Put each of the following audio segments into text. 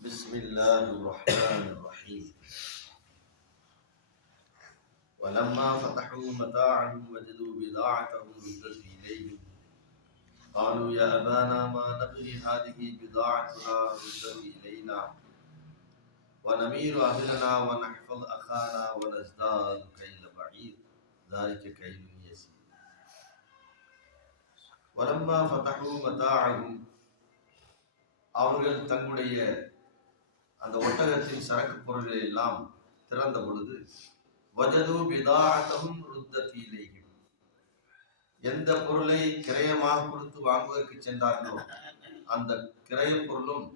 بسم الله الرحمن الرحيم ولما فتحوا متاعهم وجدوا بضاعتهم ردت إليهم قالوا يا أبانا ما نبغي هذه بضاعتنا ردت إلينا ونمير أهلنا ونحفظ أخانا ونزداد كيل بعيد ذلك كيل يسير ولما فتحوا متاعهم அவர்கள் தங்களுடைய அந்த ஒட்டகத்தின் சரக்கு பொருள்களை எல்லாம் திறந்த பொழுது வஜது பிதாத்தகும் ருத்தத்திலேயும் எந்த பொருளை கிரயமாக கொடுத்து வாங்குவதற்கு சென்றார்களோ அந்த கிரய பொருளும்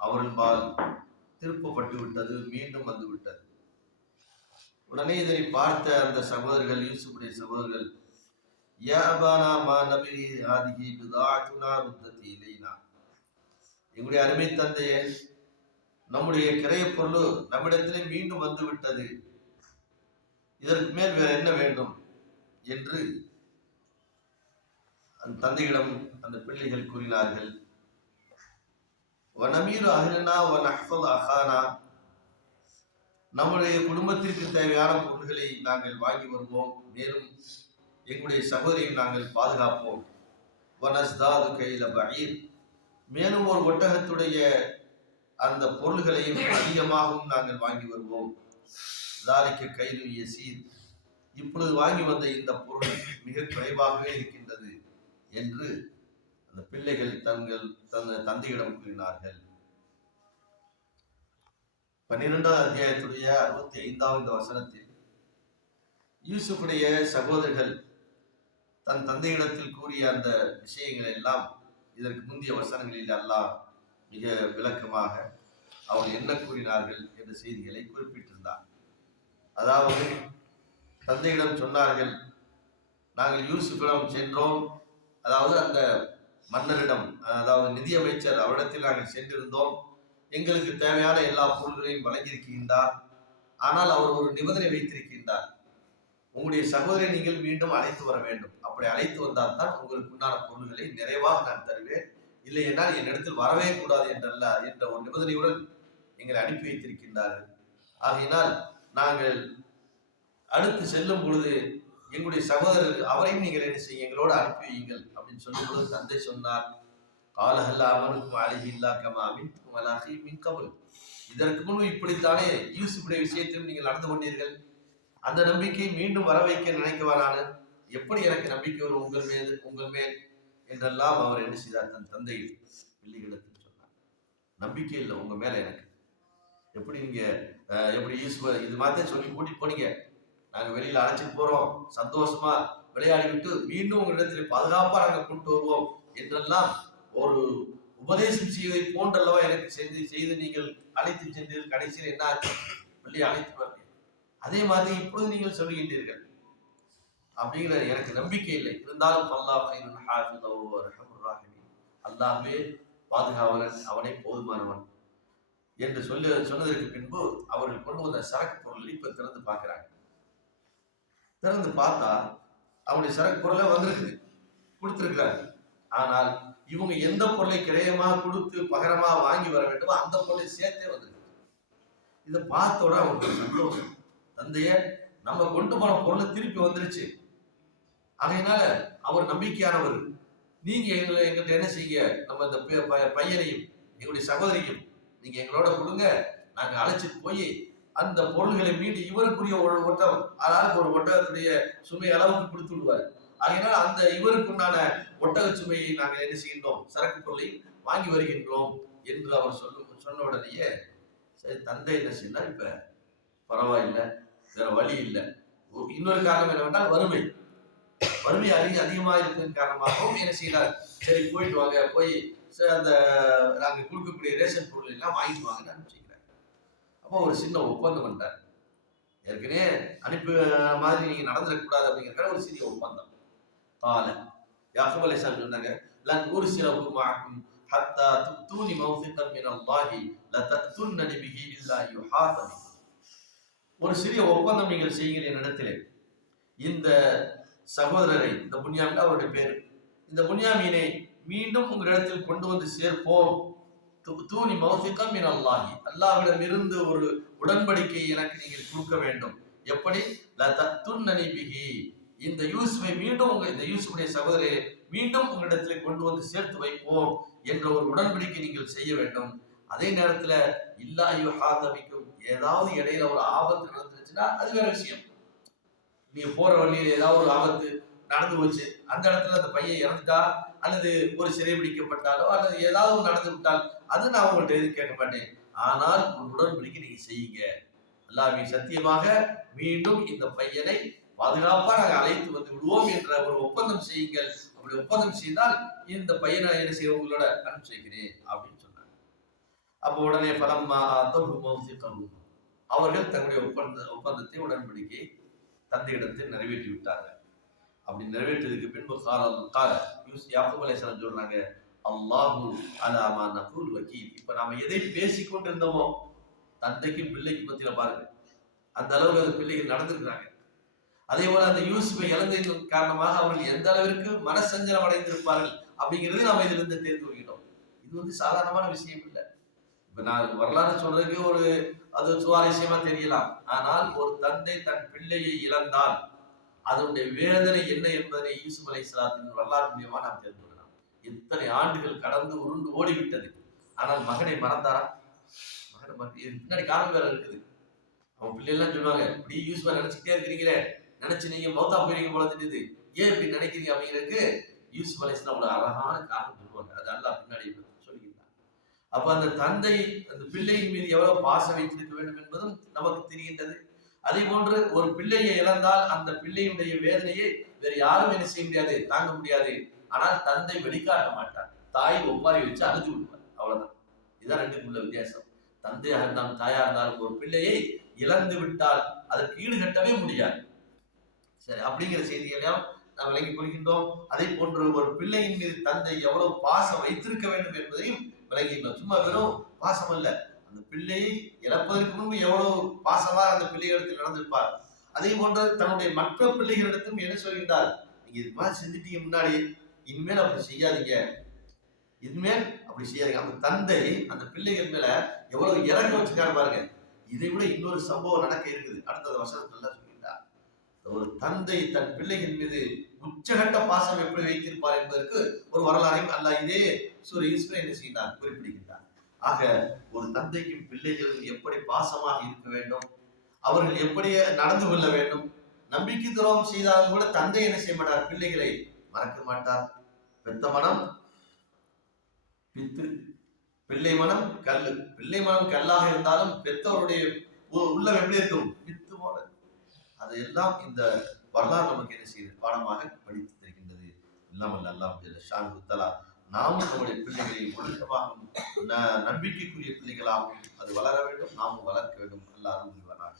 அவர்களால் திருப்பப்பட்டு விட்டது மீண்டும் வந்து விட்டது உடனே இதனை பார்த்த அந்த சகோதரர்கள் யூசுஃபுடைய சகோதரர்கள் யாபானா மா நபி ஆதிகி பிதாத்துனா ருத்தத்தி எங்களுடைய அருமை தந்தையே நம்முடைய கிரைய பொருள் நம்மிடத்திலே மீண்டும் வந்து விட்டது இதற்கு மேல் வேற என்ன வேண்டும்? என்று அந்த தந்தையிடம் அந்த பிள்ளைகள் கூறினார்கள். வனமீர் அகலனா வன் அஹ்ஃபத் அஹானா. நம்முடைய குடும்பத்திற்கு தேவையான பொருள்களை நாங்கள் வாங்கி வருவோம். மேலும் எங்களுடைய சகோதரியை நாங்கள் பாதுகாப்போம். வனஸ்தாது கைல பகீர் மேலும் ஒரு ஒட்டகத்துடைய அந்த பொருள்களையும் அதிகமாகவும் நாங்கள் வாங்கி வருவோம். தாரிக்க கைது யசீர் இப்பொழுது வாங்கி வந்த இந்த பொருள் மிக குறைவாகவே இருக்கின்றது என்று அந்த பிள்ளைகள் தங்கள் தன் தந்தையிடம் கூறினார்கள். பன்னிரெண்டாம் அத்தியாயத்துடைய அறுபத்தி ஐந்தாவது வசனத்தில் யூசுஃபுடைய சகோதரர்கள் தன் தந்தையிடத்தில் கூறிய அந்த விஷயங்கள் எல்லாம் இதற்கு முந்தைய வசனங்களில் அல்லாஹ் மிக விளக்கமாக அவர் என்ன கூறினார்கள் என்ற செய்திகளை குறிப்பிட்டிருந்தார். அதாவது தந்தையிடம் சொன்னார்கள் நாங்கள் யூசுஃபிடம் சென்றோம். அதாவது அந்த மன்னரிடம் அதாவது நிதியமைச்சர் அவரிடத்தில் நாங்கள் சென்றிருந்தோம். எங்களுக்கு தேவையான எல்லா பொருள்களையும் வழங்கியிருக்கின்றார். ஆனால் அவர் ஒரு நிபந்தனை வைத்திருக்கின்றார். உங்களுடைய சகோதரை நீங்கள் மீண்டும் அழைத்து வர வேண்டும். அப்படி அழைத்து வந்தால் தான் உங்களுக்கு உண்டான பொருள்களை நிறைவாக நான் தருவேன். இல்லை என்றால் என்னிடத்தில் வரவே கூடாது என்றல்ல என்ற ஒரு நிபந்தனையுடன் எங்களை அனுப்பி வைத்திருக்கின்றார்கள். ஆகையினால் நாங்கள் அடுத்து செல்லும் பொழுது எங்களுடைய சகோதரர் அவரையும் நீங்கள் என்ன செய்ய எங்களோடு அனுப்பி வையுங்கள் அப்படின்னு சொல்லும் பொழுது தந்தை சொன்னார் காலஹல்லா அமனுக்கும் அழகி இல்லா கமா மின்கும் அலாஹி மின் கவல் இதற்கு முன்பு இப்படித்தானே யூசுஃபுடைய விஷயத்திலும் நீங்கள் நடந்து கொண்டீர்கள். அந்த நம்பிக்கை மீண்டும் வர வைக்க நினைக்கவானான எப்படி எனக்கு நம்பிக்கை வரும் உங்கள் மேல் உங்கள் மேல்? என்றெல்லாம் அவர் என்ன செய்தார்? தன் தந்தை பிள்ளைகளுக்கு சொன்னார். நம்பிக்கை இல்லை உங்க மேல எனக்கு. எப்படி நீங்க எப்படி ஈஸ்வர் இது மாதிரி சொல்லி கூட்டிட்டு போனீங்க. நாங்க வெளியில அழைச்சிட்டு போறோம். சந்தோஷமா விளையாடி விட்டு மீண்டும் உங்களிடத்தில் பாதுகாப்பா நாங்க கொண்டு வருவோம் என்றெல்லாம் ஒரு உபதேசம் செய்வதை போன்றல்லவா எனக்கு செய்து செய்து நீங்கள் அழைத்து சென்றீர்கள். கடைசியில் என்ன ஆச்சு? வெளியே அழைத்து வரீங்க அதே மாதிரி இப்பொழுது நீங்கள் சொல்லுகின்றீர்கள் அப்படிங்கிற எனக்கு நம்பிக்கை இல்லை. இருந்தாலும் அல்லாஹ் ஹைருன் பாதுகாவலன் அவனே போதுமானவன் என்று சொல்லி சொன்னதற்கு பின்பு அவர்கள் கொண்டு வந்த சரக்கு பொருளை இப்ப திறந்து பார்க்கிறாங்க. திறந்து பார்த்தா அவனுடைய சரக்கு பொருளை வந்திருக்குது கொடுத்திருக்கிறாங்க ஆனால் இவங்க எந்த பொருளை கிரயமாக கொடுத்து பகரமாக வாங்கி வர வேண்டுமோ அந்த பொருளை சேர்த்தே வந்திருக்கு. இதை பார்த்தோட அவங்களுக்கு சந்தோஷம். தந்தைய நம்ம கொண்டு போன பொருளை திருப்பி வந்துருச்சு. ஆகையினால அவர் நம்பிக்கையானவர். நீங்க எங்களை எங்கிட்ட என்ன செய்யுங்க நம்ம இந்த பையனையும் எங்களுடைய சகோதரியும் நீங்க எங்களோட கொடுங்க. நாங்க அழைச்சிட்டு போய் அந்த பொருள்களை மீண்டும் இவருக்குரிய ஒரு ஒட்டகம் அதாவது ஒரு ஒட்டகத்துடைய சுமை அளவுக்கு கொடுத்து விடுவார். ஆகையினால் அந்த இவருக்குண்டான ஒட்டக சுமையை நாங்கள் என்ன செய்கின்றோம்? சரக்கு பொருளை வாங்கி வருகின்றோம் என்று அவர் சொல்லும் சொன்ன உடனேயே சரி தந்தை என்ன செய்யலாம் இப்ப பரவாயில்லை வேற வழி இல்லை. இன்னொரு காரணம் என்னவென்றால் வறுமை. வறுமை அதிக அதிகமா இருக்கிறது காரணமாகவும் என்ன செய்யலாம்? சரி போயிட்டு வாங்க. போய் அந்த நாங்கள் கொடுக்கக்கூடிய ரேஷன் பொருள் எல்லாம் வாங்கிட்டு வாங்கன்னு அனுப்பிச்சிக்கிறார். அப்போ ஒரு சின்ன ஒப்பந்தம் பண்ணிட்டார் ஏற்கனவே அனுப்பி மாதிரி நீங்க நடந்துடக்கூடாது அப்படிங்கிற ஒரு சிறிய ஒப்பந்தம். கால யாக்கூப் அலைஹிஸ்ஸலாம் சொன்னாங்க லன் சில மஅக்கும் ஹத்தா தூணி மௌசிகன் மின் அல்லாஹி லதத்துன்னனி நடிமிகி இல்லா யுஹாத ஒரு சிறிய ஒப்பந்தம் நீங்கள் செய்கிற இடத்திலே இந்த சகோதரரை இந்த புன்யாமின் அவருடைய பேர். இந்த புன்யாமீனை மீண்டும் உங்களிடத்தில் கொண்டு வந்து சேர்ப்போம். தூணி மௌசிகம் மின் அல்லாஹி அல்லாஹ்விடம் இருந்து ஒரு உடன்படிக்கையை எனக்கு நீங்கள் கொடுக்க வேண்டும். எப்படி? லதத்துன்னனி பிஹி. இந்த யூசுஃபை மீண்டும் உங்க இந்த யூசுஃபுடைய சகோதரரை மீண்டும் உங்களிடத்தில் கொண்டு வந்து சேர்த்து வைப்போம் என்ற ஒரு உடன்படிக்கை நீங்கள் செய்ய வேண்டும். அதே நேரத்தில் இல்லா யுஹாதபிக்கும் ஏதாவது இடையில ஒரு ஆபத்து நடந்துருச்சுன்னா அது வேற விஷயம். நீங்க போற வழியில ஏதாவது ஒரு ஆபத்து நடந்து போச்சு அந்த இடத்துல அந்த பையன் இறந்துட்டா அல்லது ஒரு சிறை பிடிக்கப்பட்டாலோ அல்லது ஏதாவது நடந்து விட்டால் அது நான் உங்கள்கிட்ட எதுவும் கேட்க மாட்டேன். ஆனால் ஒரு உடன்படிக்கை நீங்க செய்யுங்க. எல்லாமே சத்தியமாக மீண்டும் இந்த பையனை பாதுகாப்பா நாங்கள் அழைத்து வந்து விடுவோம் என்ற ஒரு ஒப்பந்தம் செய்யுங்கள். அப்படி ஒப்பந்தம் செய்தால் இந்த பையனை என்ன செய்ய உங்களோட அனுப்பிச்சு வைக்கிறேன் அப்படின்னு சொன்னாங்க. அப்போ உடனே பலம் தொகுமௌசிக்கம் அவர்கள் தங்களுடைய ஒப்பந்த ஒப்பந்தத்தை உடன்படிக்கை தந்தையிடத்தில் நிறைவேற்றி விட்டார்கள் அப்படி நிறைவேற்றதுக்கு பின்பு கால கால யூஸ் யாக்கூப் அலைஹிஸ்ஸலாம் சொல்றாங்க அல்லாஹு அலாமா நகூல் வக்கீல் இப்ப நாம எதை பேசிக்கொண்டிருந்தோமோ தந்தைக்கும் பிள்ளைக்கும் பத்தியில பாருங்க. அந்த அளவுக்கு அந்த பிள்ளைகள் நடந்திருக்கிறாங்க. அதே போல அந்த யூசுஃபை இழந்ததின் காரணமாக அவர்கள் எந்த அளவிற்கு மனசஞ்சலம் அடைந்திருப்பார்கள் அப்படிங்கிறது நாம இதிலிருந்து தெரிந்து கொள்கிறோம். இது வந்து சாதாரணமான விஷயம் இல்லை. இப்ப நான் வரலாறு சொல்றதுக்கு ஒரு அது சுவாரஸ்யமா தெரியலாம். ஆனால் ஒரு தந்தை தன் பிள்ளையை இழந்தால் அதனுடைய வேதனை என்ன என்பதை யூசுப் அலை இஸ்லாத்தின் வரலாறு மூலியமா நாம் தெரிந்து கொள்ளலாம். இத்தனை ஆண்டுகள் கடந்து உருண்டு ஓடிவிட்டது. ஆனால் மகனை மறந்தாரா? மகனை மறந்து பின்னாடி காரணம் வேற இருக்குது. அவன் பிள்ளைலாம் சொல்லுவாங்க இப்படி யூசுஃபை நினைச்சுட்டே இருக்கிறீங்களே நினைச்சு நீங்க மௌத்தா போயிருங்க போல தெரியுது. ஏன் இப்படி நினைக்கிறீங்க? அப்படிங்கிறதுக்கு யூசுப் அலை இஸ்லாம் அழகான காரணம் சொல்லுவாங்க. அது அல்லா பின்னாடி அப்ப அந்த தந்தை அந்த பிள்ளையின் மீது எவ்வளவு பாசம் வைத்திருக்க வேண்டும் என்பதும் நமக்கு தெரிகின்றது. அதே போன்று ஒரு பிள்ளையை இழந்தால் அந்த பிள்ளையினுடைய வேதனையை வேறு யாரும் என்ன செய்ய முடியாது தாங்க முடியாது. ஆனால் தந்தை வெளிக்காட்ட மாட்டார். தாய் ஒப்பாரி வச்சு அழுது விடுவார். அவ்வளவுதான். இதுதான் ரெண்டுக்கும் உள்ள வித்தியாசம். தந்தையாக இருந்தாலும் தாயா இருந்தாலும் ஒரு பிள்ளையை இழந்து விட்டால் அதற்கு ஈடுகட்டவே முடியாது. சரி அப்படிங்கிற செய்திகளையும் நாம் விளங்கிக் கொள்கின்றோம். அதே போன்று ஒரு பிள்ளையின் மீது தந்தை எவ்வளவு பாசம் வைத்திருக்க வேண்டும் என்பதையும் விலகிடணும். சும்மா வெறும் பாசம் அல்ல அந்த பிள்ளையை இழப்பதற்கு முன்பு எவ்வளவு பாசமா அந்த பிள்ளைகளிடத்தில் நடந்திருப்பார் அதே போன்று தன்னுடைய மற்ற பிள்ளைகளிடத்தும் என்ன சொல்கின்றார் நீங்க இது மாதிரி செஞ்சுட்டீங்க முன்னாடி இனிமேல் அப்படி செய்யாதீங்க. இனிமேல் அப்படி செய்யாதீங்க. அந்த தந்தை அந்த பிள்ளைகள் மேல எவ்வளவு இறங்க வச்சுக்காரு பாருங்க. இதை விட இன்னொரு சம்பவம் நடக்க இருக்குது. அடுத்த வருஷத்துல சொல்கின்றார். ஒரு தந்தை தன் பிள்ளைகள் மீது உச்சகட்ட பாசம் எப்படி வைத்திருப்பார் என்பதற்கு ஒரு வரலாறையும் அல்ல இதே சூரிய ஈஸ்வரன் என்ன செய்கிறார் குறிப்பிடுகின்றார். ஆக ஒரு தந்தைக்கும் பிள்ளைகள் எப்படி பாசமாக இருக்க வேண்டும்? அவர்கள் எப்படி நடந்து கொள்ள வேண்டும்? நம்பிக்கை துரோகம் செய்தாலும் கூட தந்தை என்ன செய்ய மாட்டார்? பிள்ளைகளை மறக்க மாட்டார். பெத்த மனம் பித்து பிள்ளை மனம் கல்லு. பிள்ளை மனம் கல்லாக இருந்தாலும் பெத்தவருடைய உ- உள்ளம் எப்படி இருக்கும்? பித்து போல. அதையெல்லாம் இந்த வரலாறு நமக்கு என்ன செய்யுது? பாடமாக படித்து தருகின்றது. இல்லாமல் அல்லாஹ் ஷான் தலா நாமும் நம்முடைய பிள்ளைகளை ஒழுக்கமாகவும் ந- நம்பிக்கைக்குரிய பிள்ளைகளாகவும் அது வளர வேண்டும். நாமும் வளர்க்க வேண்டும். எல்லாரும் அருள்